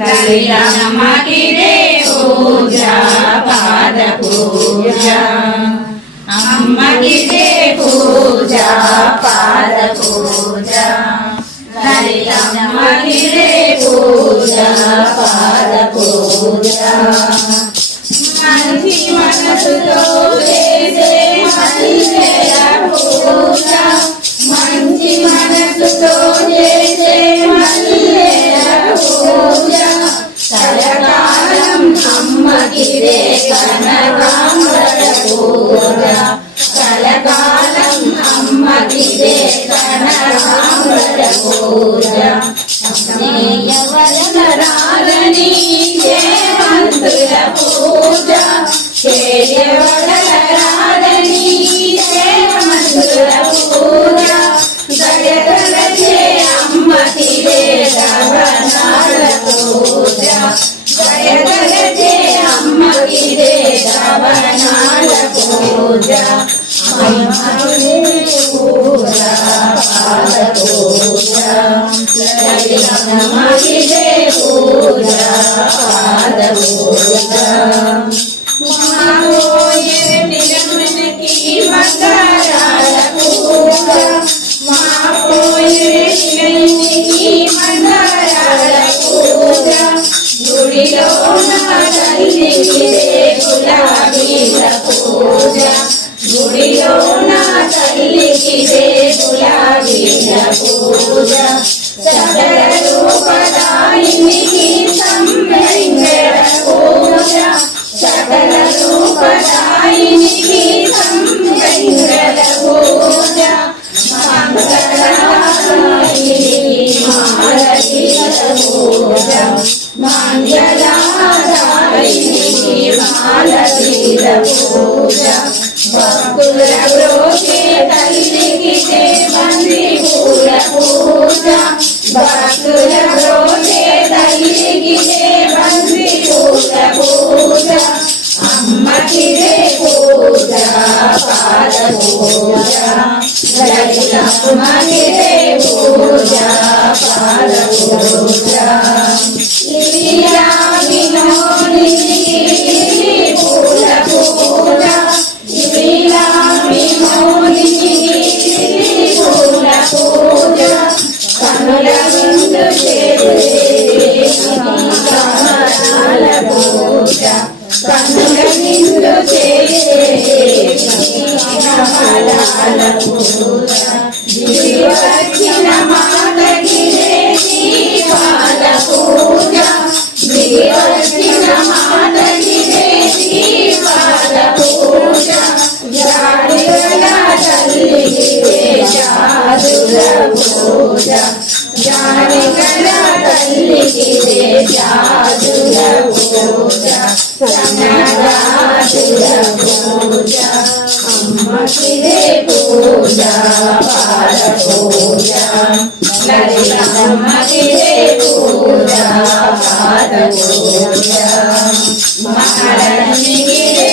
లలితమ్మకి పూజ పాద పూజ అమ్మకి పూజ పాద పూజ లలితమ్మకి పూజ పాద పూజ అమ్మకి రే పూజ ఎవరన జయవంతుల పూజ చేయవరన రాలని జయవంతుల పూజ రవణాల పూజ దయగలచే అమ్మకి రే రవణాల పూజ అమ్మకి పూజ పాద పూజ మాలతీల పూజ భక్తుల బ్రోకే తల్లికి దేవంది పూల పూజ భక్తుల బ్రోకే తల్లికి దేవంది పూల పూజ అమ్మకి రే పూజ పాద పూజ జాడిగల తల్లికి రే జాదుల పూజ సన్నగాజుల పూజ అమ్మకి రే పూజ పాద పూజ లలితమ్మకి రే పూజ పాద పూజ మహాలక్ష్మికి రే